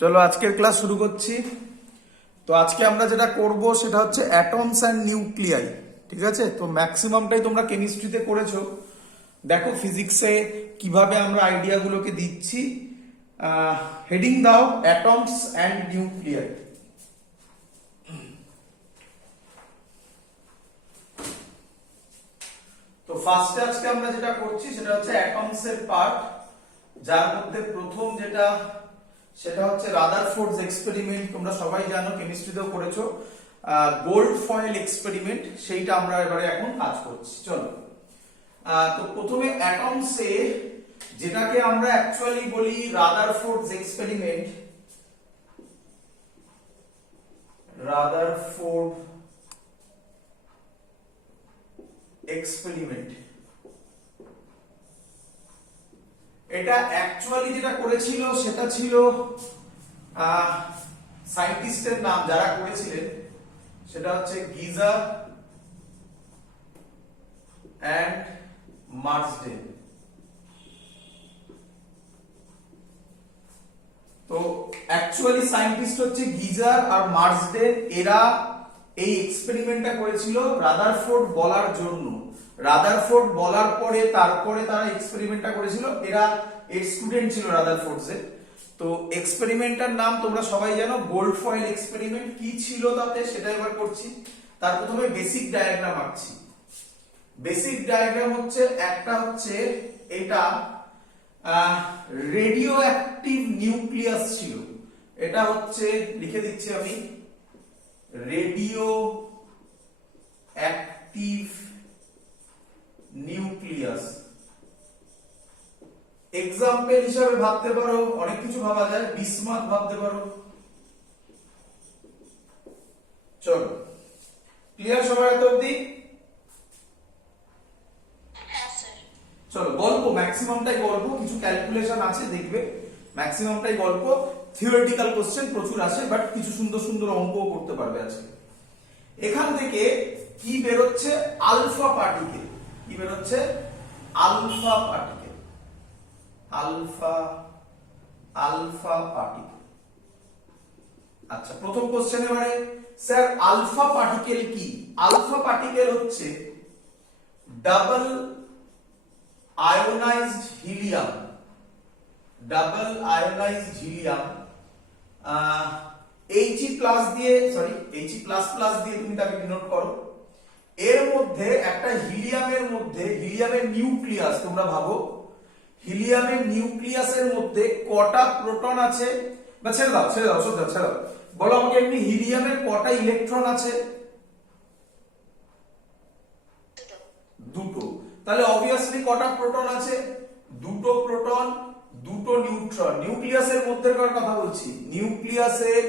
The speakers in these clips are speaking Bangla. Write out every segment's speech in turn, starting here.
চলো আজকের ক্লাস শুরু করছি। তো আজকে আমরা যেটা করব সেটা হচ্ছে অ্যাটমস অ্যান্ড নিউক্লিয়াই। ঠিক আছে, তো ম্যাক্সিমামটাই তোমরা কেমিস্ট্রিতে করেছো। দেখো ফিজিক্সে কিভাবে আমরা আইডিয়াগুলোকে দিচ্ছি। হেডিং দাও অ্যাটমস অ্যান্ড নিউক্লিয়াই। তো ফার্স্টে আজকে আমরা যেটা করছি সেটা হচ্ছে অ্যাটমস এর পার্ট, যার মধ্যে প্রথম যেটা সেটা হচ্ছে রাদারফোর্ডস এক্সপেরিমেন্ট। তোমরা সবাই জানো, কেমিস্ট্রিতেও করেছো, গোল্ড ফয়েল এক্সপেরিমেন্ট, সেইটা আমরা এবারে এখন কাজ করছি। চলো, তো প্রথমে অ্যাটমসে যেটাকে আমরা অ্যাকচুয়ালি বলি রাদারফোর্ডস এক্সপেরিমেন্ট, রাদারফোর্ড এক্সপেরিমেন্ট, এটা অ্যাকচুয়ালি যেটা করেছিল সেটা ছিল সায়েন্টিস্টের নাম যারা করেছিলেন সেটা হচ্ছে গিজার অ্যান্ড মার্সডেন। তো অ্যাকচুয়ালি সায়েন্টিস্ট হচ্ছে গিজার আর মার্সডেন। এরা এই এক্সপেরিমেন্টটা করেছিল রাদারফোর্ড বলার জন্য। রাদারফোর্ড বলার পরে তারপরে তারা এক্সপেরিমেন্টটা করেছিল। এরা এর স্টুডেন্ট ছিল রাদারফোর্ডসের। তো এক্সপেরিমেন্টটার নাম তোমরা সবাই জানো, গোল্ড ফয়েল এক্সপেরিমেন্ট। কি ছিল তাতে সেটা এবার করছি। তার প্রথমে বেসিক ডায়াগ্রাম আঁকছি। বেসিক ডায়াগ্রাম হচ্ছে একটা হচ্ছে এটা রেডিও অ্যাক্টিভ নিউক্লিয়াস ছিল। এটা হচ্ছে লিখে দিচ্ছি আমি, রেডিও অ্যাক্টিভ নিউক্লিয়াস। এক্সাম্পল হিসাবে ভাবতে পারো, অনেক কিছু ভাবা যায়, বিসমাথ ভাবতে পারো। চলো, ক্লিয়ার সবার এত অবধি? চলো, গল্প ম্যাক্সিমামটাই গল্প, কিছু ক্যালকুলেশন আছে দেখবে, ম্যাক্সিমামটাই গল্প। থিওরিটিক্যাল কোশ্চেন প্রচুর আসে, বাট কিছু সুন্দর সুন্দর অঙ্কও করতে পারবে আজকে। এখান থেকে কি বেরোচ্ছে? Alpha particle. কি বেরোচ্ছে? Alpha particle. Alpha alpha particle. আচ্ছা, প্রথম কোশ্চেন এবারে, স্যার আলফা পার্টিকেল কি? আলফা পার্টিকেল হচ্ছে double ionized helium. Double ionized helium He plus দিয়ে, সরি He প্লাস প্লাস দিয়ে তুমি তাকে ডিনোট করো। এর মধ্যে একটা হিলিয়ামের মধ্যে, হিলিয়ামের নিউক্লিয়াস, তোমরা ভাবো হিলিয়ামের নিউক্লিয়াসের মধ্যে কটা প্রোটন আছে? বা ছেড়ে দাও ছেড়ে দাও ছেড়ে দাও, বলো আমাকে এমনি হিলিয়ামের কটা ইলেকট্রন আছে? দুটো। তাহলে অবভিয়াসলি কটা প্রোটন আছে? দুটো প্রোটন, দুটো নিউট্রন। নিউক্লিয়াসের মধ্যেকার কথা বলছি, নিউক্লিয়াসের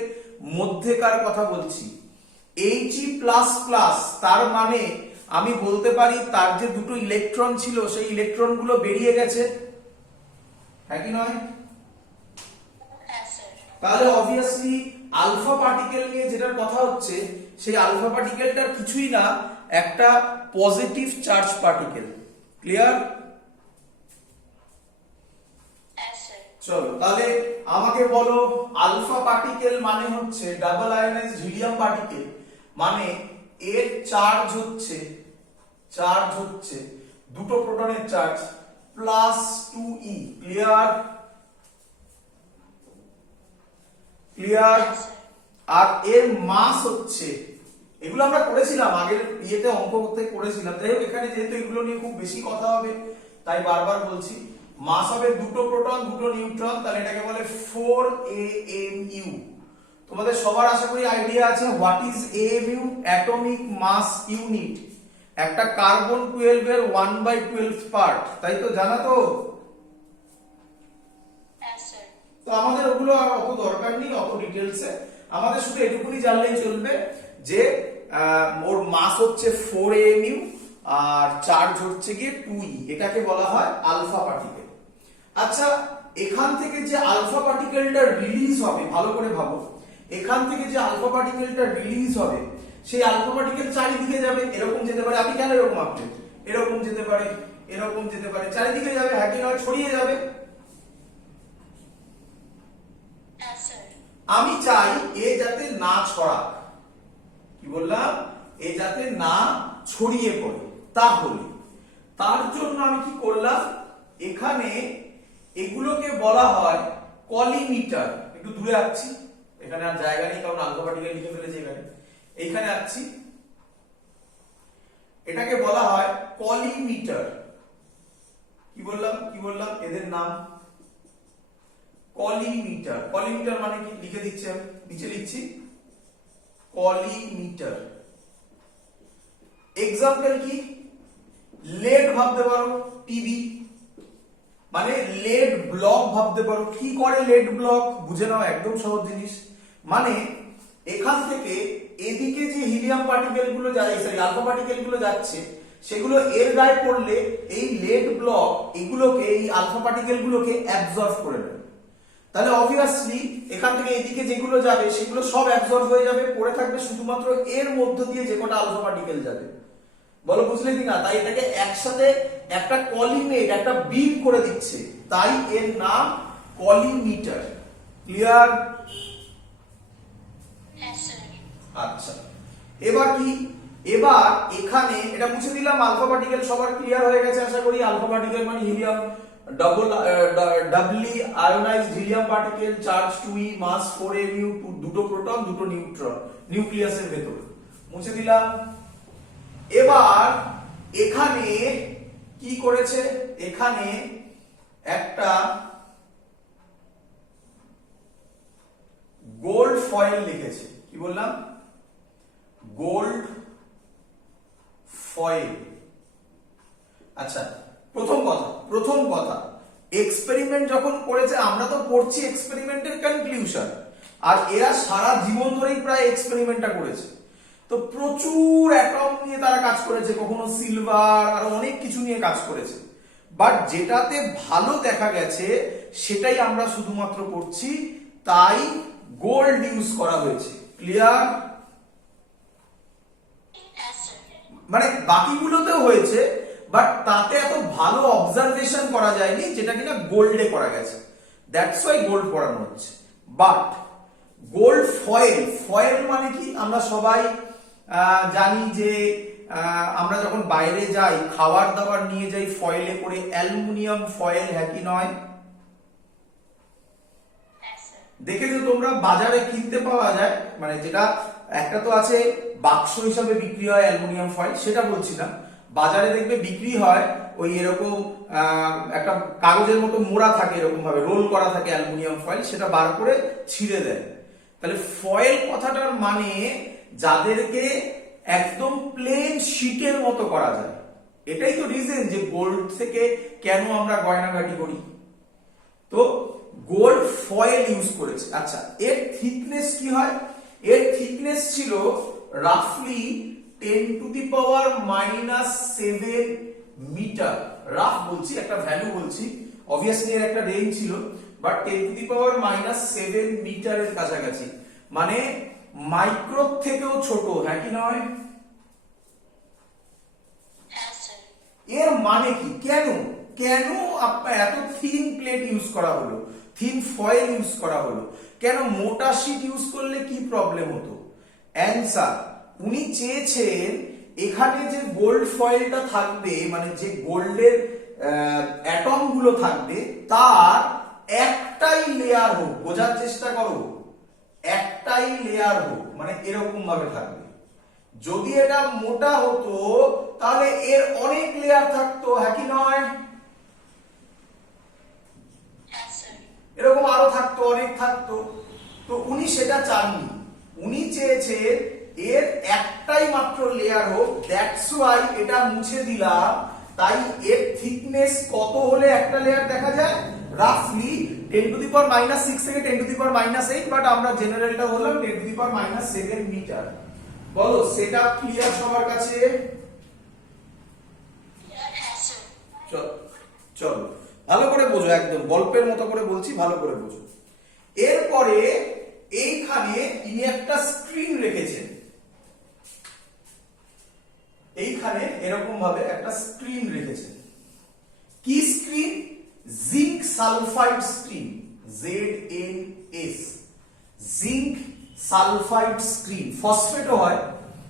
মধ্যেকার কথা বলছি। He প্লাস প্লাস, তার মানে আমি বলতে পারি তার যে দুটো ইলেকট্রন ছিল সেই ইলেকট্রন গুলো বেরিয়ে গেছে, হ্যাঁ কি নয়? তাহলে অবভিয়াসলি আলফা পার্টিকেল নিয়ে যেটার কথা হচ্ছে, সেই আলফা পার্টিকেলটার কিছুই না, একটা পজিটিভ চার্জ পার্টিকেল। ক্লিয়ার? চলো, তাহলে আমাকে বলো আলফা পার্টিকেল মানে হচ্ছে ডাবল আয়োনাইজড হিলিয়াম পার্টিকেল, মানে এর চার্জ হচ্ছে দুটো প্রোটনের charge plus 2e। Clear? Clear? আর এর মাস হচ্ছে, এগুলো আমরা করেছিলাম আগের ইয়েতে, অঙ্ক করতে করেছিলাম। তাই হোক, এখানে যেহেতু এগুলো নিয়ে খুব বেশি কথা হবে তাই বারবার বলছি, মাস হবে দুটো প্রোটন দুটো নিউট্রন, তাহলে এটাকে বলে 4 AMU। তোমাদের সবার আশা করি আইডিয়া আছে what is AMU, atomic mass unit. একটা কার্বন 12 এর 1/12 পার্ট, তাই তো? জানা তো? তো আমাদের ওগুলো আর অত দরকার নেই, অত ডিটেলসে। আমাদের শুধু এটুকুনি জানলেই চলবে যে ওর মাস হচ্ছে 4 AMU আর চার্জ হচ্ছে গিয়ে 2e। এটাকে বলা হয় আলফা পার্টিকেল। আচ্ছা, এখান থেকে যে আলফা পার্টিকেলটা রিলিজ হবে, ভালো করে ভাবো, এখান থেকে যে আলফা পার্টিকেলটা রিলিজ হবে সেই আলফা পার্টিকেল চারিদিকে যাবে। এরকম যেতে পারে, আপনি কেন এরকম আঁকলেন? এরকম যেতে পারে, এরকম যেতে পারে, চারিদিকে যাবে, হ্যাঁ কি নয়? ছড়িয়ে যাবে। আমি চাই এ যাতে না ছড়াক, কি বললাম, এ যাতে না ছড়িয়ে পড়ে, তাহলে তার জন্য আমি কি করলাম, এখানে এগুলোকে বলা হয় কলিমিটার। একটু দূরে আঁকছি, এখানে আর জায়গা নেই কারণ আলফা পার্টিকেল লিখে ফেলেছি এখানে, এইখানে আঁকছি, এটাকে বলা হয় কলিমিটার। কি বললাম এদের নাম কলিমিটার। কলিমিটার মানে কি লিখে দিচ্ছি, আমি নিচে লিখছি কলিমিটার। এক্সাম্পল কি, লেড ভাবতে পারো, টিবি মানে লেড ব্লক ভাবতে পারো। কি করে লেড ব্লক বুঝে নাও, একদম সহজ জিনিস। মানে এখান থেকে এদিকে যে হিলিয়াম পার্টিকেল গুলো যায়, সরি আলফা পার্টিকেল গুলো যাচ্ছে, সেগুলো এর গায়ে পড়লে এই লেড ব্লক এগুলোকে, এই আলফা পার্টিকেল গুলোকে অ্যাবজর্ব করে নেবে। তাহলে অবভিয়াসলি এখান থেকে এদিকে যেগুলো যাবে সেগুলো সব অ্যাবজর্ব হয়ে যাবে, পড়ে থাকবে শুধুমাত্র এর মধ্য দিয়ে যে কটা আলফা পার্টিকেল যাবে। বলো বুঝলে কি না? তাই এটাকে একসাথে একটা কলিমেট, একটা বিম করে দিচ্ছে, তাই এর নাম কলিমিটার। ক্লিয়ার? আচ্ছা, এবার কি, এবার এখানে এটা মুছে দিলাম, আলফা পার্টিকেল সবার ক্লিয়ার হয়ে গেছে আশা করি। আলফা পার্টিকেল মানে helium, doubly ionized helium particle, charge 2e, mass 4 mu, দুটো প্রোটন দুটো নিউট্রন নিউক্লিয়াসের ভেতর, মুছে দিলাম। এবার এখানে কি করেছে, এখানে একটা গোল্ড ফয়েল লিখেছে। কি বললাম? Gold foil. আচ্ছা, প্রথম কথা এক্সপেরিমেন্ট যখন করেছে, আমরা তো পড়ছি এক্সপেরিমেন্টের কনক্লুশন, আর এরা সারা জীবন ধরেই প্রায় এক্সপেরিমেন্টটা করেছে। তো প্রচুর অ্যাটম নিয়ে তারা কাজ করেছে, কখনো সিলভার আর অনেক কিছু নিয়ে কাজ করেছে, বাট যেটাতে ভালো দেখা গেছে সেটাই আমরা শুধুমাত্র করছি, তাই গোল্ড ইউজ করা হয়েছে। ক্লিয়ার? মানে বাকিগুলোতেও হয়েছে, বাট তাতে এত ভালো অবজারভেশন করা যায়নি যেটা কিনা গোল্ডে করা গেছে, দ্যাটস ওয়াই গোল্ড পড়ানো হচ্ছে। বাট গোল্ড ফয়েল, ফয়েল মানে কি আমরা সবাই জানি যে আমরা যখন বাইরে যাই খাবার দাবার নিয়ে যাই ফয়েলে করে, অ্যালুমিনিয়াম ফয়েল, হ্যাঁ কি নয়? দেখেছো তোমরা বাজারে কিনতে পাওয়া যায়, মানে যেটা একটা তো আছে বাক্স হিসাবে বিক্রি হয় অ্যালুমিনিয়াম ফয়েল, সেটা বলছি না, বাজারে দেখবে বিক্রি হয় ওই এরকম একটা কাগজের মতো মোড়া থাকে, এরকম ভাবে রোল করা থাকে অ্যালুমিনিয়াম ফয়েল, সেটা বার করে ছিঁড়ে দেয়। তাহলে ফয়েল কথাটার মানে যাদেরকে একদম প্লেন শীটের মতো করা যায়। এটাই তো রিজন যে গোল্ড থেকে কেন আমরা গয়নাগাটি করি। তো গোল্ড ফয়েল ইউজ করেছে। আচ্ছা, এর থিকনেস কি হয়? এর থিকনেস ছিল রাফলি 10⁻⁻7 মিটার। রাফ বলছি, একটা ভ্যালু বলছি, অবভিয়াসলি এর একটা রেঞ্জ ছিল, বাট 10⁻⁻7 মিটারের কাছাকাছি, মানে মাইক্রো থেকেও ছোট, হ্যাঁ কি নয়? এর মানে কি, কেন কেন আপনার এত থিন প্লেট ইউজ করা হলো, থিন ফয়েল ইউজ করা হলো, কেন মোটা শীট ইউজ করলে কি প্রবলেম হতো? অ্যান্সার, উনি চেয়েছেন এখানে যে গোল্ড ফয়েলটা থাকবে, মানে যে গোল্ডের অ্যাটম গুলো থাকবে, তার একটাই লেয়ার হোক, বোঝার চেষ্টা করো, একটাই লেয়ার হোক, মানে এরকম ভাবে থাকবে। যদি এটা মোটা হতো তাহলে এর অনেক লেয়ার থাকতো, হ্যাঁ কি নয়? এরকম আরো থাকতো, অনেক থাকতো। তো উনি সেটা চাননি, উনি চেয়েছে এর একটাই মাত্র লেয়ার হোক, দ্যাটস ওয়াই এটা মুছে দিলাম। তাই এর থিকনেস কত হলে একটা লেয়ার দেখা যায়? রাফলি 10⁻⁻6 থেকে 10⁻⁸, বাট আমরা জেনারেলটা হলাম 10⁻⁷ মিটার। বলো সেটা ক্লিয়ার সবার কাছে? চলো ভালো করে বোঝো, একদম গল্পের মতো করে বলছি, ভালো করে বোঝো। এরপরে এইখানে ইনি একটা স্ক্রিন রেখেছেন, এইখানে এরকম ভাবে একটা স্ক্রিন রেখেছেন। কি screen? Zinc sulphide screen, ZNS, zinc sulphide screen, ফসফেটও হয়।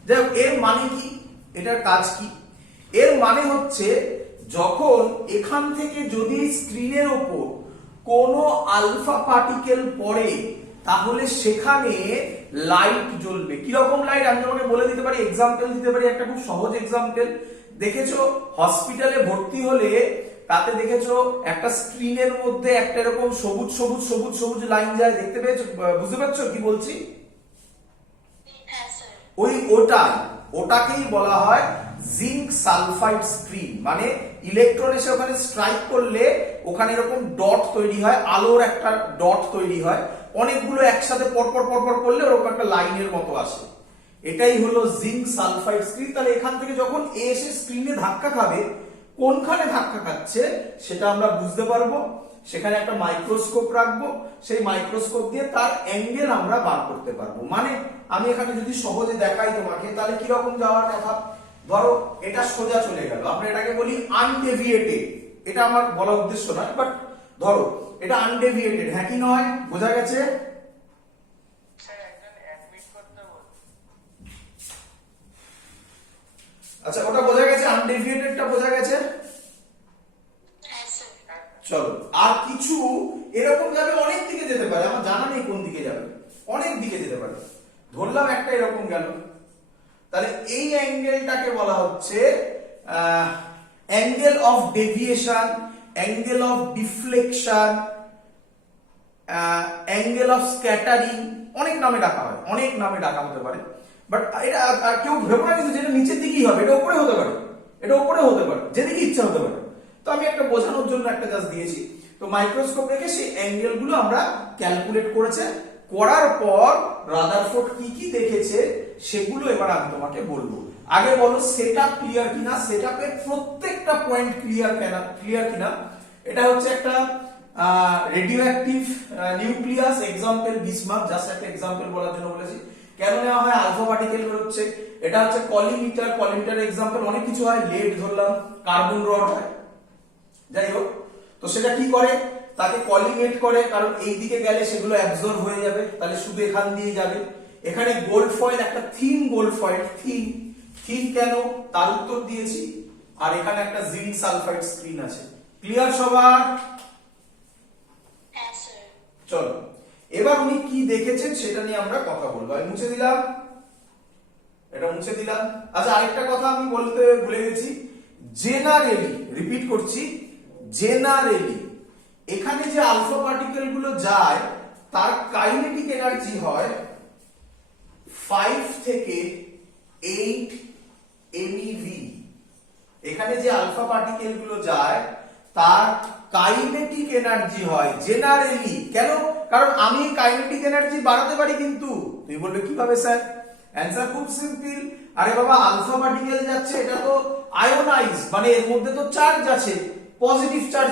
যাই এর মানে কি, এটার কাজ কি? এর মানে হচ্ছে যখন এখান থেকে যদি স্ক্রিনের ওপর কোনো আলফা পার্টিকেল পড়ে তাহলে সেখানে লাইট জ্বলবে। কিরকম লাইট আমি তোমাকে বলে দিতে পারি, এক্সাম্পল দিতে পারি, একটা খুব সহজ এক্সাম্পল। দেখেছো হসপিটালে ভর্তি হলে তাতে দেখেছো একটা স্ক্রিনের মধ্যে একটা এরকম সবুজ সবুজ সবুজ সবুজ লাইন যায়, দেখতে পেয়েছো? বুঝতে পারছো কি বলছি? ওটাকেই বলা হয় জিঙ্ক সালফাইড স্ক্রিন। মানে ইলেকট্রন এসে ওখানে স্ট্রাইক করলে ওখানে এরকম ডট তৈরি হয়, আলোর একটা ডট তৈরি হয়, অনেকগুলো একসাথে পরপর পরপর করলে ওরকম একটা লাইনের মতো আসে। এটাই হলো জিঙ্ক সালফাইড স্ক্রিন। তাহলে এখান থেকে যখন এসে স্ক্রিনে ধাক্কা খাবে, কোনখানে ধাক্কা খাচ্ছে সেটা আমরা বুঝতে পারবো। সেখানে একটা মাইক্রোস্কোপ রাখবো, সেই মাইক্রোস্কোপ দিয়ে তার অ্যাঙ্গেল আমরা বার করতে পারবো। মানে আমি এখানে যদি সহজে দেখাই তোমাকে, তাহলে কিরকম যাওয়ার কথা, ধরো এটা সোজা চলে গেল, আমরা এটাকে বলি আনডেভিয়েটেড। এটা আমার বলার উদ্দেশ্য নয়, বাট ধরো এটা আনডেভিয়েটেড, হ্যাঁ কি নয়? বোঝা গেছে? আচ্ছা ওটা বোঝা গেছে, আনডেভিয়েটেডটা বোঝা গেছে। চলো আর কিছু এরকম যাবে, অনেক দিকে যেতে পারে, আমার জানা নেই কোন দিকে যাবে, অনেক দিকে যেতে পারে। ধরলাম একটা এরকম গেল, তাহলে এই অ্যাঙ্গেলটাকে বলা হচ্ছে angle of deviation, angle of deflection, angle of scattering, অনেক নামে ডাকা হয়, অনেক নামে ডাকা হতে পারে। বাট এটা কেউ ভেবো না কিন্তু যেটা নিচের দিকেই হবে, এটা উপরে হতে পারে, এটা উপরে হতে পারে, যেদিকে ইচ্ছা হতে পারে। তো আমি একটা বোঝানোর জন্য একটা জাস্ট দিয়েছি। তো মাইক্রোস্কোপ রেখে সেই অ্যাঙ্গেল গুলো আমরা ক্যালকুলেট করেছে, করার পর রাদারফোর্ড কি কি দেখেছে সেগুলো এবার আমি তোমাকে বলবো। আগে বলো সেটআপ ক্লিয়ার কিনা, সেটআপের প্রত্যেকটা পয়েন্ট ক্লিয়ার কিনা। এটা হচ্ছে একটা radio active nucleus, example Bismarck, just একটা এক্সাম্পল বলার জন্য বলেছি। কেন নেওয়া হয়? আলফা পার্টিকেল বেরোচ্ছে। এটা হচ্ছে কলিমিটার, কলিমিটারের এক্সাম্পল অনেক কিছু হয়, লেড ধরলাম, কার্বন রড হয়, যাই হোক। তো সেটা কি করে, তাকে কলিমেট করে, কারণ এই দিকে গেলে সেগুলো অ্যাবজর্ব হয়ে যাবে, তাহলে শুধু এখান দিয়ে যাবে। এখানে গোল্ড ফয়েল, একটা থিন গোল্ড ফয়েল, থিন কেন তার উত্তর দিয়েছি। আর এখানে একটা জিঙ্ক সালফাইড স্ক্রিন আছে। ক্লিয়ার সবার? চলো এবার উনি কি দেখেছেন সেটা নিয়ে আমরা কথা বলবো। আমি মুছে দিলাম, এটা মুছে দিলাম। আচ্ছা আরেকটা কথা আমি বলতে ভুলে গেছি, জেনারেলি রিপিট করছি, জেনারেলি এখানে যে আলফা পার্টিকেল গুলো যায় তার কাইনেটিক এনার্জি হয় 5 থেকে 8 MeV। এখানে যে আলফা পার্টিকেল গুলো যায় তার কাইনেটিক এনার্জি হয় জেনারেলি। কেন? কারণ আমি কাইনেটিক এনার্জি বাড়াতে পারি, কিন্তু তুমি বলবে কিভাবে স্যার? অ্যান্সার খুব সিম্পল। আরে বাবা, আলফা পার্টিকেল যাচ্ছে, এটা তো আয়োনাইজ, মানে এর মধ্যে তো চার্জ আছে, পজিটিভ চার্জ,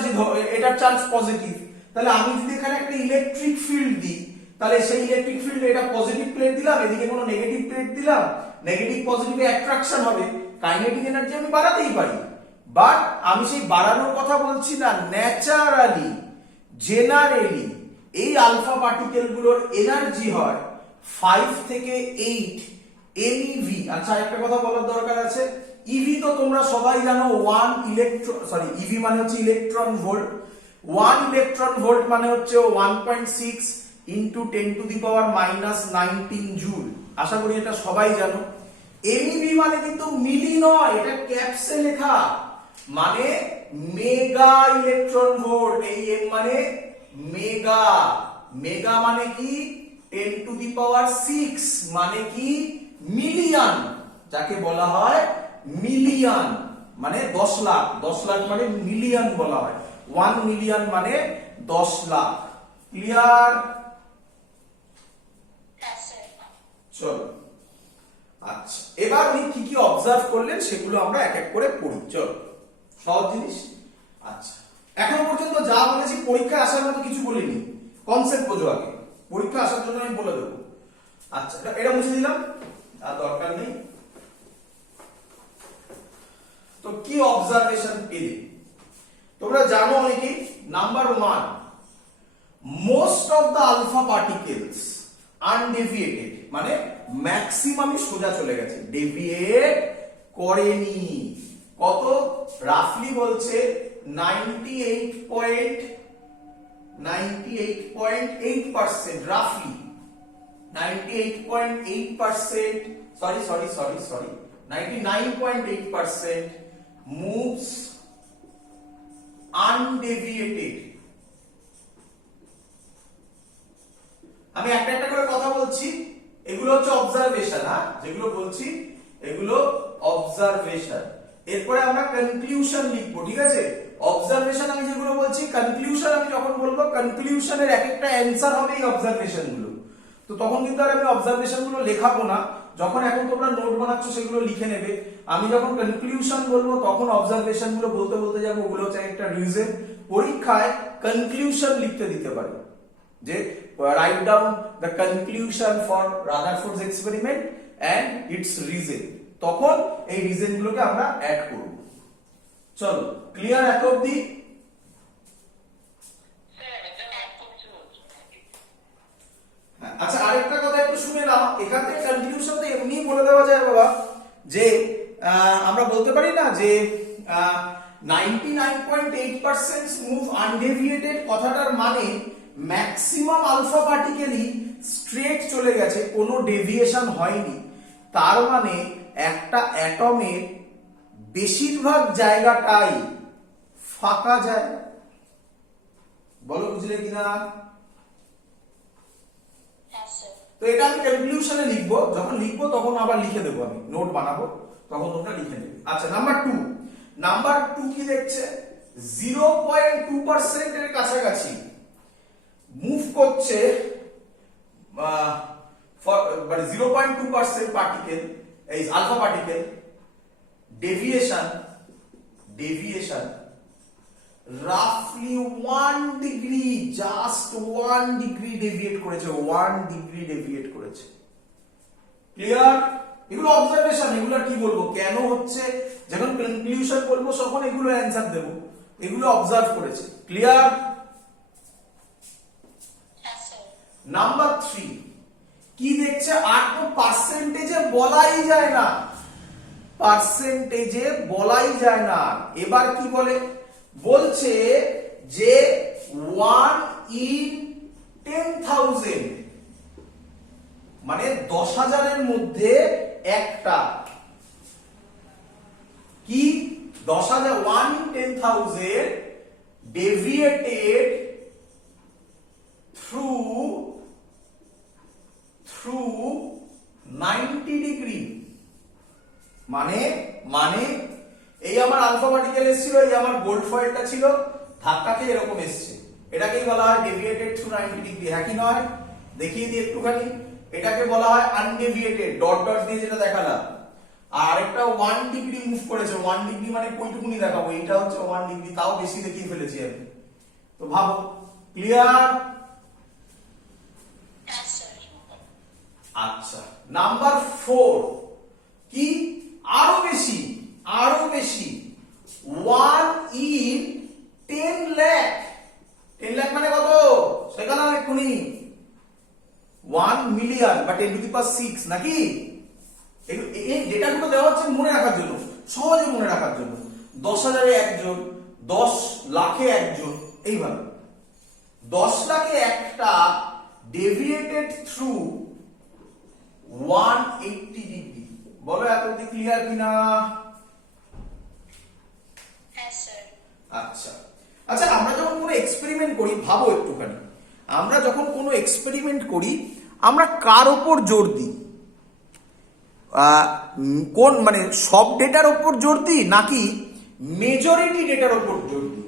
এটার চার্জ পজিটিভ। তাহলে আমি যদি এখানে একটা ইলেকট্রিক ফিল্ড দিই, তাহলে সেই ইলেকট্রিক ফিল্ডে এটা পজিটিভ প্লেট দিলাম, এদিকে কোনো নেগেটিভ প্লেট দিলাম, নেগেটিভ পজিটিভে অ্যাট্রাকশন হবে, কাইনেটিক এনার্জি আমি বাড়াতেই পারি। বাট আমি সেই বাড়ানোর কথা বলছি না, ন্যাচারালি জেনারেলি এই আলফা পার্টিকেল গুলোর এনার্জি হয় 5 থেকে 8 MeV। আচ্ছা একটা কথা বলার দরকার আছে, ইভি তো তোমরা সবাই জানো, 1 ইলেকট্রন, সরি ইভি মানে হচ্ছে ইলেকট্রন ভোল্ট। 1 ইলেকট্রন ভোল্ট মানে হচ্ছে 1.6 ইনটু 10⁻⁻19 জুল। আশা করি এটা সবাই জানো। এমইভি মানে কিন্তু মিলি নয়, এটা ক্যাপসে লেখা, মানে মেগা ইলেকট্রন ভোল্ট। এই এম মানে মেগা, মেগা মানে কি 10⁶, মানে কি মিলিয়ন, যাকে বলা হয় মিলিয়ন, মানে 10 লাখ। 10 লাখ মানে মিলিয়ন বলা হয়, 1 মিলিয়ন মানে 10 লাখ। ক্লিয়ার? চলো আচ্ছা, এবার উনি কি কি অবজার্ভ করলেন সেগুলো আমরা এক এক করে পড়ি। চলো, সহজ জিনিস। আচ্ছা এখন পর্যন্ত যা বলেছি পরীক্ষায় আসার মতো কিছু বলিনি, কনসেপ্ট বোঝো আগে, পরীক্ষা আসার জন্য আমি বলে দেবো। আচ্ছা এটা মুছে দিলাম, আর দরকার নেই। তো কি অবজারভেশন পেলে তোমরা জানো অনেকেই। Number 1, most of the alpha particles undeviated মানে ম্যাক্সিমামই সোজা চলে গেছে, ডেভিয়েট করেনি। কত? রাফলি বলছে 98.8%, রাফলি 98.8%, sorry 99.8% moves undeviated। আমি একটা একটা করে কথা বলছি, এগুলো হচ্ছে অবজারভেশন, হ্যাঁ যেগুলো বলছি এগুলো অবজারভেশন। এরপরে আমরা কনক্লুশন লিখবো, ঠিক আছে? অবজারভেশন আমি যেগুলো বলছি, কনক্লুশন আমি যখন বলবো, কনক্লুশনের এক একটা অ্যানসার হবে এই অবজারভেশন গুলো। তো তখন কিন্তু আর আমি অবজারভেশন গুলো লেখাবো না, যখন এখন তোমরা নোট বানাচ্ছ সেগুলো লিখে নেবে। আমি যখন কনক্লুশন বলবো তখন অবজারভেশন গুলো বলতে বলতে যাবো, ওগুলো হচ্ছে একটা রিজন। পরীক্ষায় কনক্লুশন লিখতে দিতে পারে যে write down the conclusion for Rutherford's experiment and its reason, তখন এই রিজন গুলোকে আমরা অ্যাড করব। চলো ক্লিয়ার এত অবধি? আচ্ছা আরেকটা কথা একটু শুনে নাও, এখান থেকে কনক্লুশন তো এমনি বলে দেওয়া যায় বাবা, যে আমরা বলতে পারি না যে 99.8% মুভ আনডেভিয়েটেড, কথাটার মানে ম্যাক্সিমাম আলফা পার্টিকেলই স্ট্রেট চলে গেছে, কোনো ডেভিয়েশন হয়নি। তার মানে একটা অ্যাটমের বেশিরভাগ জায়গাটাই ফাঁকা জায়গা। বলো বুঝলে কিনা? তো এটা আমি কনক্লুশনে লিখবো, যখন লিখবো তখন আবার লিখে দেবো, আমি নোট বানাবো তখন তোমরা লিখে নেবে। আচ্ছা নাম্বার 2 কি দেখছে? 0.2% এর কাছাকাছি মুভ করছে, মানে 0.2% পার্টিকেল, এই আলফা পার্টিকেল ডেভিয়েশন রাফলি 1 ডিগ্রি, জাস্ট 1 ডিগ্রি ডেভিয়েট করেছে, 1 ডিগ্রি ডেভিয়েট করেছে। ক্লিয়ার? এগুলো অবজারভেশন, এগুলো কি বলবো কেন হচ্ছে, যখন কনক্লুশন বলবো তখন এগুলো অ্যানসার দেব, এগুলো অবজার্ভ করেছে। ক্লিয়ার? নাম্বার 3 কি দেখছে? আর তো পার্সেন্টেজে বলাই যায় না, পার্সেন্টেজে বলাই যায় না। এবার কি বলে? বলছে যে 1 in 10,000, মানে 10,000 এর মধ্যে একটা, কি 10,000, 1 in 10,000 deviated through 90 ডিগ্রি। মানে এই আমার আলফা পার্টিকেল এসেছিল, এই আমার গোল্ড ফয়েলটা ছিল, ধাক্কা খেয়ে এরকম এসছে, এটাকেই বলা হয় ডেভিয়েটেড থ্রু 90 ডিগ্রি, হ্যাঁ কি নয়? দেখিয়ে দিই একটুখানি, এটাকে বলা হয় আনডেভিয়েটেড, ডট ডট দিয়ে যেটা দেখালাম। আর একটা 1 ডিগ্রি মুভ করেছে, 1 ডিগ্রি মানে কইটুকুনি দেখাবো, এটা হচ্ছে 1 ডিগ্রি, তাও বেশি দেখিয়ে ফেলেছি আমি। তো ভাবো। ক্লিয়ার? আচ্ছা নাম্বার 4 কি? আরো বেশি 1 in 10 lakh। 10 লাখ মানে কত? সেখানে এক্ষুনি 1 মিলিয়ন বা 10⁶ নাকি? এই ডেটাগুলো দেওয়া হচ্ছে মনে রাখার জন্য, সহজে মনে রাখার জন্য। 10,000 এ একজন, 10 লাখে একজন, এইভাবে 10 লাখে একটা ডেভিয়েটেড থ্রু 180 ডিগ্রি। বলো এত অবধি ক্লিয়ার কিনা? আচ্ছা আচ্ছা, আমরা যখন কোনো এক্সপেরিমেন্ট করি, ভাবো একটুখানি, আমরা যখন কোনো এক্সপেরিমেন্ট করি আমরা কার উপর জোর দিই? কোন মানে সব ডেটার উপর জোর দিই নাকি মেজরিটি ডেটার উপর জোর দিই?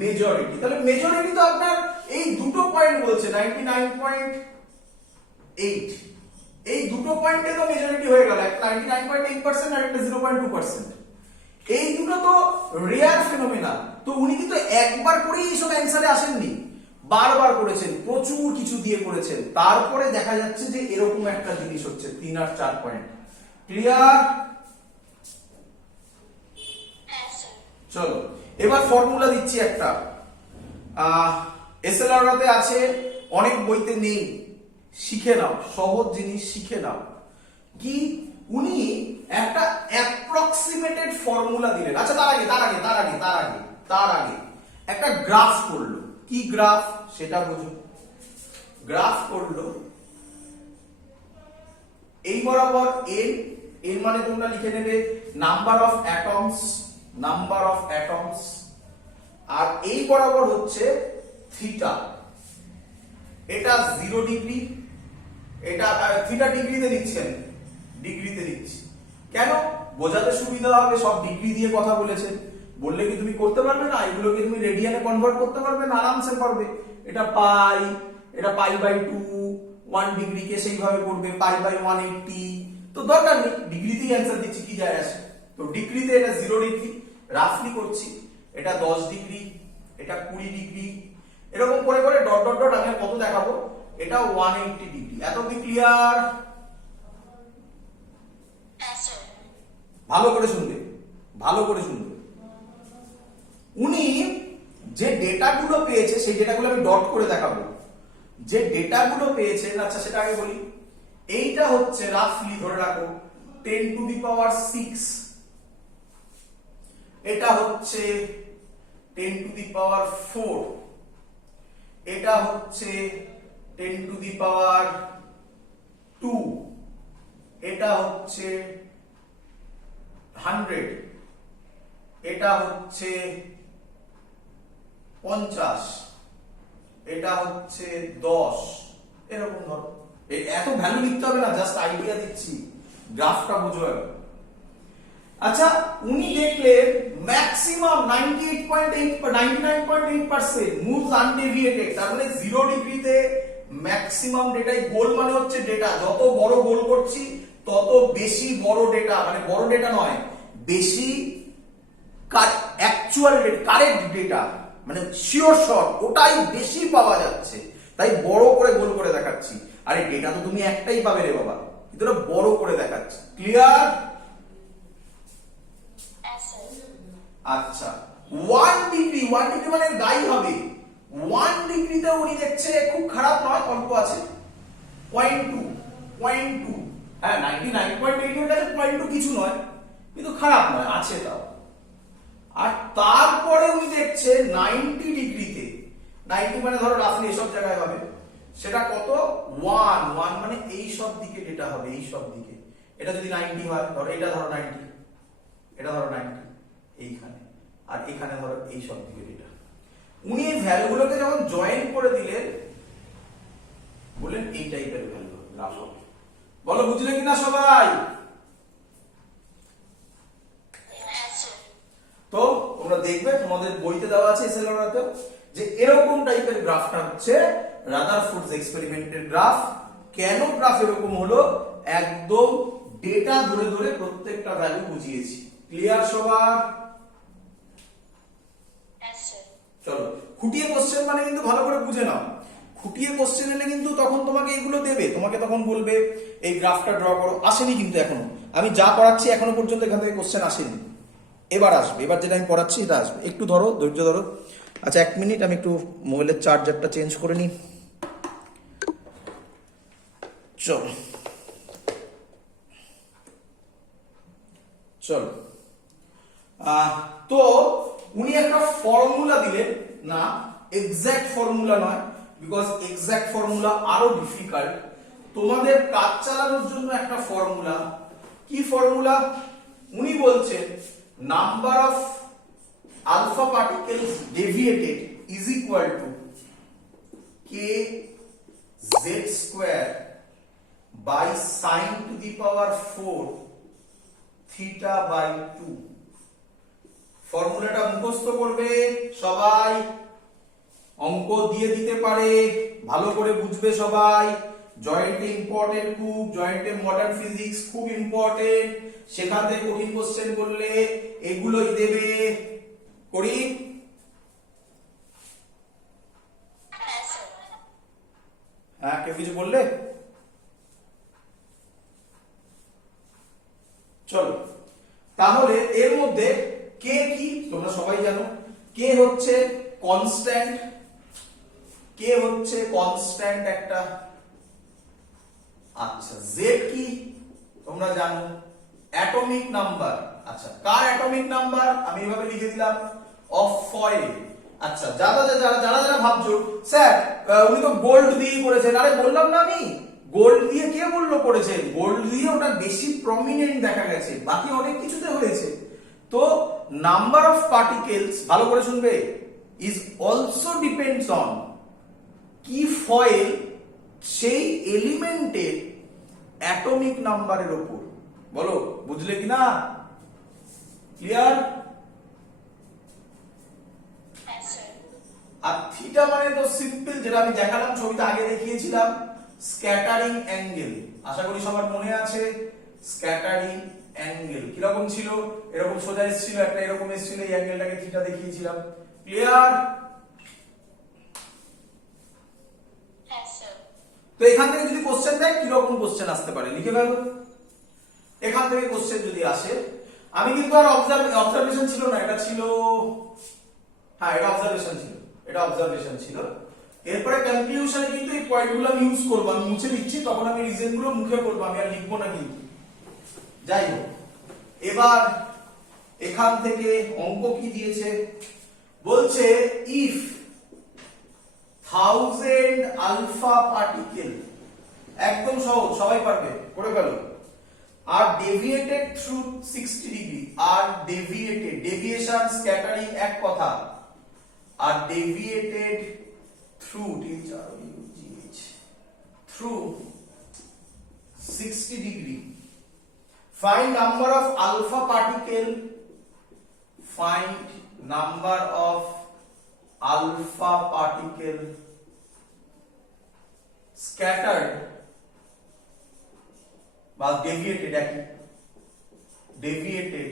মেজরিটি। তাহলে মেজরিটি তো আপনার এই দুটো পয়েন্ট বলছে, 99.8, এই দুটো পয়েন্টে তো মেজরিটি হয়ে গেল, একটা 99.8% আর একটা 0.2%। এই দুটো তো রেয়ার ফিনোমেনা। তো উনি কিন্তু একবার করেই এইসব অ্যান্সারে আসেননি, বারবার করেছেন, প্রচুর কিছু দিয়ে করেছেন, তারপরে দেখা যাচ্ছে যে এরকম একটা জিনিস হচ্ছে 3 আর 4 পয়েন্ট। ক্লিয়ার? চলো এবার ফর্মুলা দিচ্ছি একটা, এসএলআরতে আছে, অনেক বইতে নেই, শিখে নাও, সহজ জিনিস শিখে নাও। কি উনি একটা অ্যাপ্রক্সিমেটেড ফর্মুলা দিলেন। আচ্ছা তার আগে একটা গ্রাফ করলো। কি গ্রাফ সেটা বুঝো। গ্রাফ করলো এই বরাবর এন, এন মানে তোমরা লিখে নেবে নাম্বার অফ অ্যাটমস, আর এই বরাবর হচ্ছে থিটা। এটা 0 ডিগ্রি, এটা থিটা ডিগ্রিতে নিচ্ছেন, ডিগ্রিতে নিচ্ছি কেন? বোঝাতে সুবিধা হবে, সব ডিগ্রি দিয়ে কথা বলেছেন। বললে কি তুমি করতে পারবে না? এগুলোকে তুমি রেডিয়ানে কনভার্ট করতে পারবে না? আরামসে পারবে। এটা পাই, এটা পাই বাই 2, 1 ডিগ্রিকে সেইভাবে করবে পাই বাই 180। তো দরকার নেই, ডিগ্রিতেই অ্যান্সার দিচ্ছি, কি যায় আসে। তো ডিগ্রিতে এটা 0 ডিগ্রি, রাফলি করছি। এটা 10 ডিগ্রি, এটা 20 ডিগ্রি, এরকম করে করে ডট ডট ডট আমি কত দেখাবো। এটা 180 ডিগ্রি। এত কি ক্লিয়ার? ভালো করে শুনবে, ভালো করে শুনবে। উনি যে ডেটাগুলো পেয়েছে সেই ডেটাগুলো আমি ডট করে দেখাবো। যে ডেটাগুলো পেয়েছেন, আচ্ছা সেটা আগে বলি। এইটা হচ্ছে রাফলি ধরে রাখো 10 টু দি পাওয়ার 6, এটা হচ্ছে 10 টু দি পাওয়ার 4, এটা হচ্ছে 10 টু দি পাওয়ার 2, এটা হচ্ছে 100, এটা হচ্ছে 50, এটা হচ্ছে 10, এরকম ধরো। এত ভ্যালু লিখতে হবে না, জাস্ট আইডিয়া দিচ্ছি, গ্রাফটা বুঝো। আচ্ছা উনি দেখলেন ম্যাক্সিমাম 99.8% মুভস আনডেভিয়েটেড, তার মানে 0 ডিগ্রিতে ম্যাক্সিমাম ডেটাই গোল, মানে হচ্ছে ডেটা যত বড় গোল করছি তত বেশি বড় ডেটা, মানে বড় ডেটা নয়, বেশি অ্যাকচুয়াল কারেক্ট ডেটা, মানে শিওর শট ওটাই বেশি পাওয়া যাচ্ছে, তাই বড় করে গোল করে দেখাচ্ছি। আরে ডেটা তো তুমি একটাই পাবে রে বাবা, কিন্তু এটা বড় করে দেখাচ্ছি। ক্লিয়ার? আচ্ছা 1 ডিগ্রি মানে গাই হবে। 1 ডিগ্রিতে উনি দেখছে খুব খারাপ নয়, অল্প আছে 0.2, হ্যাঁ 99.8 এর কাছে 0.2 কিছু নয়, কিন্তু খারাপ নয়, আছে তাও। আর তারপরে উনি দেখছে 90 ডিগ্রিতে, 90 মানে ধরো রাফলি এসব জায়গায় হবে, সেটা কত 1 মানে এই সব দিকে ডেটা হবে, এই সব দিকে। এটা যদি 90 হয়, ধরো এটা ধরো 90, এটা ধরো 90 এইখানে, আর এখানে ধরো এই সব দিকে ডেটা। উনি এই ভ্যালুগুলোকে যখন জয়েন করে দিলেন, বললেন এই টাইপের ভ্যালু গ্রাফ হবে। বলো বুঝলে কিনা সবাই? তো তোমরা দেখবে তোমাদের বইতে দেওয়া আছে এসএলআরতে যে এরকম টাইপের গ্রাফটা হচ্ছে রাদারফোর্ডস এক্সপেরিমেন্টের গ্রাফ। কেন গ্রাফ এরকম হলো? একদম ডেটা ধরে ধরে প্রত্যেকটা ভ্যালু বুঝিয়েছি। ক্লিয়ার সবার? চলো খুঁটিয়ে কোশ্চেন মানে কিন্তু ভালো করে বুঝে নাও। খুঁটিয়ে কোশ্চেন এলে কিন্তু তখন তোমাকে এগুলো দেবে, তোমাকে তখন বলবে এই গ্রাফটা ড্র করো। আসেনি কিন্তু এখনো, আমি যা পড়াচ্ছি এখনো পর্যন্ত এখান থেকে কোশ্চেন আসেনি, এবার আসবে। এবার যেটা আমি পড়াচ্ছি এটা আসবে, একটু ধরো, ধৈর্য ধরো। আচ্ছা 1 মিনিট, আমি একটু মোবাইলের চার্জারটা চেঞ্জ করে নিই। চলো চলো তো উনি একটা ফর্মুলা দিলেন, না এক্সাক্ট ফর্মুলা নয়, বিকজ এক্সাক্ট ফর্মুলা আরো ডিফিকাল্ট। তোমাদের কাজ চালানোর জন্য একটা ফর্মুলা। কি ফর্মুলা? উনি বলছেন number of alpha particles deviated is equal to K Z square by sine to the power 4 theta by 2। ফর্মুলাটা মুখস্থ করবে সবাই, অঙ্ক দিয়ে দিতে পারে, ভালো করে বুঝবে সবাই। জয়েন্ট ইম্পর্টেন্ট খুব, জয়েন্টে মডার্ন ফিজিক্স খুব ইম্পর্টেন্ট, সেখান থেকে কঠিন কোশ্চেন করলে এগুলোই দেবে। করি? হ্যাঁ কেউ কিছু বললে? চলো তাহলে এর মধ্যে কে কি তোমরা সবাই জানো। কে হচ্ছে কনস্ট্যান্ট, কে হচ্ছে কনস্ট্যান্ট একটা। আচ্ছা জেড কি তোমরা জানো, অ্যাটমিক নাম্বার। আচ্ছা কার অ্যাটমিক নাম্বার, আমি এভাবে লিখে দিলাম অফ ফয়েল। আচ্ছা যারা যারা যারা যারা ভাবছো স্যার উনি তো গোল্ড দিয়ে করেছেন, আরে বললাম না আমি গোল্ড দিয়ে, কে বললো করেছেন, গোল্ড দিয়ে ওটা বেশি প্রমিনেন্ট দেখা গেছে, বাকি অনেক কিছুতে হয়েছে। তো নাম্বার অফ পার্টিকেলস, ভালো করে শুনবে, ইজ অলসো ডিপেন্ডস অন কি ফয়েল সেই এলিমেন্টের অ্যাটমিক নাম্বারের উপর। বলো বুঝলে কিনা, ক্লিয়ার? আর থিটা মানে তো সিম্পল, যেটা আমি দেখালাম ছবিটা আগে দেখিয়েছিলাম, স্ক্যাটারিং অ্যাঙ্গেল। আশা করি সবার মনে আছে স্ক্যাটারিং অ্যাঙ্গেল কিরকম ছিল, এরকম সোজা এসেছিল, একটা এরকম এসেছিল, এই অ্যাঙ্গেলটাকে থিটা দেখিয়েছিলাম। ক্লিয়ার? তো এখান থেকে যদি কোশ্চেন দেয় কিরকম কোশ্চেন আসতে পারে লিখে ফেলো। এখান থেকে কোশ্চেন যদি আসে, আমি কিন্তু আর অবজারভেশন ছিল না, এটা ছিল, হ্যাঁ এটা অবজারভেশন ছিল, এটা অবজারভেশন ছিল। এরপরে কনক্লুশনে কিন্তু এই পয়েন্টগুলো আমি ইউজ করব, আমি মুছে দিচ্ছি, তখন আমি রিজনগুলো মুখে করব, আমি আর লিখবো না কিন্তু। যাই হোক, এবার এখান থেকে অঙ্ক কি দিয়েছে, বলছে ইফ 1000 আলফা পার্টিকেল, একদম সহজ সবাই পারবে, করে ফেলো, আর ডেভিয়েটেড থ্রু 60 ডিগ্রি, আর ডেভিয়েটেড, ডেভিয়েশন স্ক্যাটারিং এক কথা, আর deviated through through 60 degree, find number of alpha particle, find number of alpha particle scattered বা deviated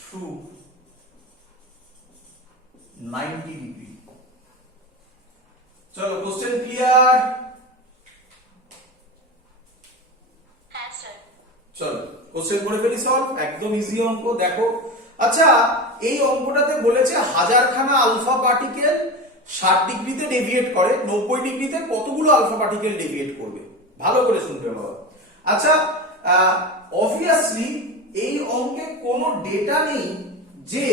through 90 degree। চলো কোশ্চেন ক্লিয়ার? চলো কোশ্চেন করে ফেলি সলভ, একদম ইজি অঙ্ক দেখো। আচ্ছা এই অঙ্কটাতে বলেছে হাজারখানা আলফা পার্টিকেল 60 ডিগ্রিতে ডেভিয়েট করে, 90 ডিগ্রিতে কতগুলো আলফা পার্টিকেল ডেভিয়েট করবে, ভালো করে শুনবে বাবা। আচ্ছা অবভিয়াসলি এই অঙ্কে কোনো ডেটা নেই যে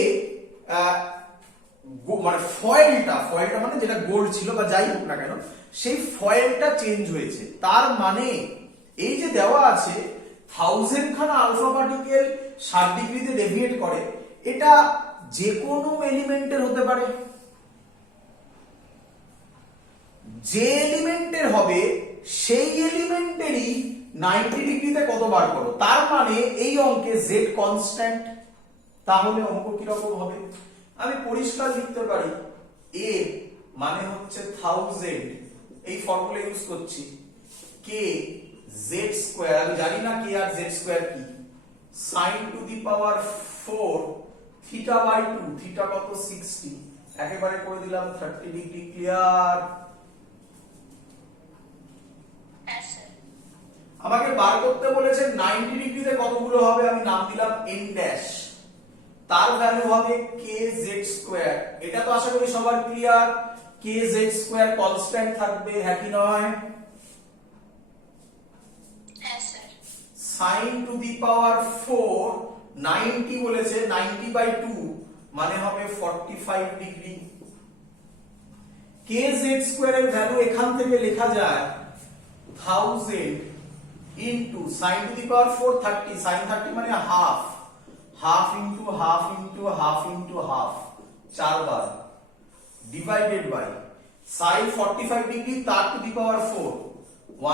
মানে ফয়েলটা মানে যেটা গোল্ড ছিল বা যাই হোক না কেন, সেই ফয়েলটা চেঞ্জ হয়েছে। তার মানে এই যে দেওয়া আছে 1000 খানা আলফা পার্টিকেল 60 ডিগ্রিতে ডেভিয়েট করে, এটা যে কোনো এলিমেন্টের হতে পারে, যে এলিমেন্টের হবে সেই এলিমেন্টেরই 90 ডিগ্রিতে কত বার করো, তার মানে এই অঙ্কে জেড কনস্ট্যান্ট। তাহলে অঙ্ক কিরকম হবে, আমি পরিষ্কার লিখতে পারি, এ মানে হচ্ছে 1000, এই ফর্মুলা ইউজ করছি, কে জেড স্কয়ার, আমি জানি না কে আর জেড স্কয়ার কি, sin to the power 4 theta by 2, theta কত 60, একেবারে করে দিলাম 30 ডিগ্রি। ক্লিয়ার? আমাকে বার করতে বলেছে 90 ডিগ্রিতে কতগুলো হবে, আমি নাম দিলাম n ড্যাশ, তার ভ্যালু হবে কে জেড স্কয়ার। এটা তো আশা করি সবার ক্লিয়ার, কে জেড স্কয়ার কনস্ট্যান্ট থাকবে, হ্যাঁ কি নয়? sin টু দি পাওয়ার 4 90 বলেছে, 90 বাই 2 মানে হবে 45 ডিগ্রি। কে জেড স্কয়ারের ভ্যালু এখান থেকে লেখা যায় 1000 into sin to the power 4 30, sin 30 মানে half, half into half into half into half, 4 বার, ডিভাইডেড বাই sin 45 ডিগ্রি তার to the power 4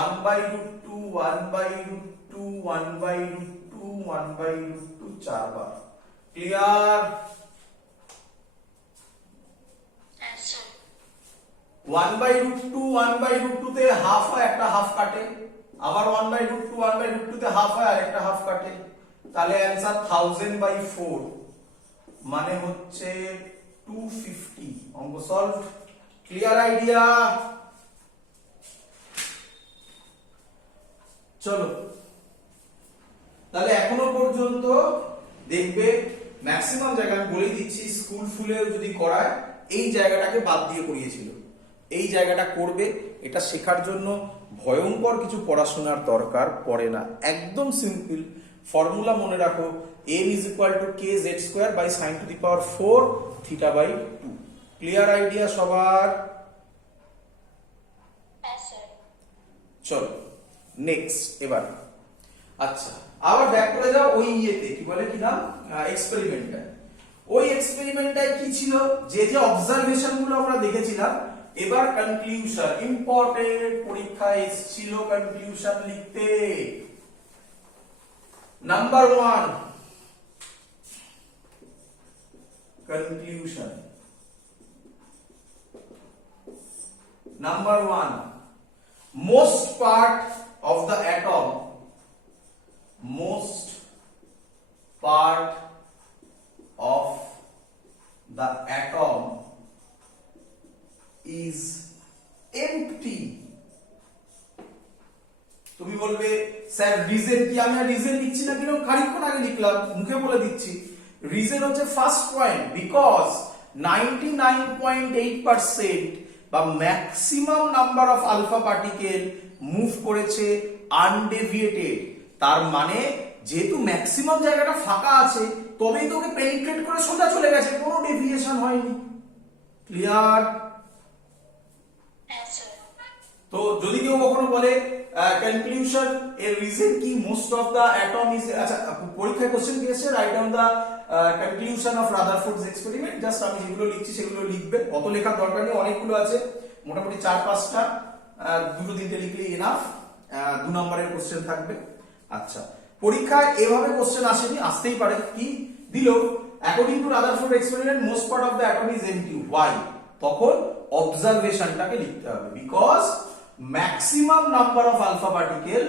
1 by √2 1 by √2 1 by √2 1 by √2, 4 বার। ক্লিয়ার? 1 বাই √2 1 বাই √2 তে হাফ হয়, একটা হাফ কাটে, আবার 1 বাই √2 1 বাই √2 তে হাফ হয় আর একটা হাফ কাটে, তাহলে অ্যানসার 1000 বাই 4 মানে হচ্ছে 250। অঙ্ক সলভ। Clear idea? চলো তাহলে এখনো পর্যন্ত দেখবে ম্যাক্সিমাম জায়গা আমি বলে দিচ্ছি, স্কুল ফুলে যদি করায় এই জায়গাটাকে বাদ দিয়ে করিয়েছিল, এই জায়গাটা করবে। এটা শেখার জন্য ভয়ঙ্কর কিছু পড়াশোনার দরকার পড়ে না, একদম সিম্পল ফর্মুলা মনে রাখো, m is equal to kz square by sin to the power 4 theta by 2। Clear idea সবার? চলো নেক্সট এবার। আচ্ছা আবার ব্যাক করে যাও ওই ইয়েতে, কি বলে কি নাম, এক্সপেরিমেন্টটা। ওই এক্সপেরিমেন্টটায় কি ছিল, যে যে অবজারভেশন গুলো আমরা দেখেছিলাম, এবার কনক্লুশন। ইম্পর্টেন্ট, পরীক্ষায় এসেছিল কনক্লুশন লিখতে। Number 1 conclusion. Number 1, most part of the atom is empty। তুমি বলবে স্যার রিজন কি? আমি আর রিজন লিখছি না, কিরকম খানিকক্ষণ আগে লিখলাম, মুখে বলে দিচ্ছি। রিজন হচ্ছে ফার্স্ট পয়েন্ট, বিকজ 99.8% বা maximum number of alpha particle move করেছে আনডেভিয়েটেড। তার মানে যেহেতু ম্যাক্সিমাম জায়গাটা ফাঁকা আছে, তবেই তোকে পেনিট্রেট করে সোজা চলে গেছে, কোনো ডেভিয়েশন হয়নি। ক্লিয়ার? তো যদি কেউ কখনো বলে কনক্লুশন এর রিজন কি, most of the atom is, আচ্ছা পরীক্ষায় কোশ্চেন কি এসেছে, right down the conclusion of Rutherford's experiment. Just আমি যেগুলো লিখছি সেগুলো লিখবে, অত লেখার দরকার নেই, অনেকগুলো আছে, মোটামুটি 4-5টা, 2-3টে লিখলেই এনাফ। 2 নম্বরের কোশ্চেন থাকবে। আচ্ছা পরীক্ষায় এভাবে কোশ্চেন আসেনি, আসতেই পারে, কি দিল, according to Rutherford experiment most part of the atom is empty. Why? তখন অবজারভেশনটাকে লিখতে হবে, because maximum number of alpha particle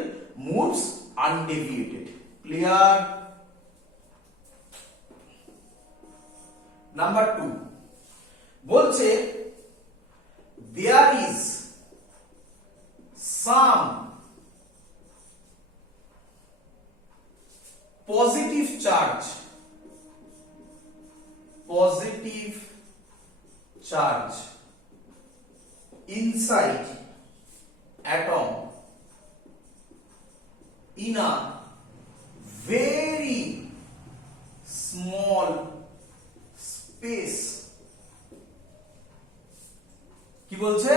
moves undeviated. Clear? Number 2 বলছে there is some positive charge inside atom in a very small space। কি বলছে?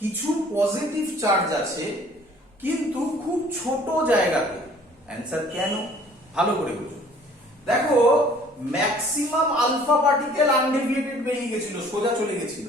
কিছু পজিটিভ চার্জ আছে কিন্তু খুব ছোট জায়গাতে। অ্যান্সার কেন? ভালো করে বুঝো। দেখো ম্যাক্সিমাম আলফা পার্টিকেল আনডেভিয়েটেড বেরিয়ে গেছিল, সোজা চলে গেছিল।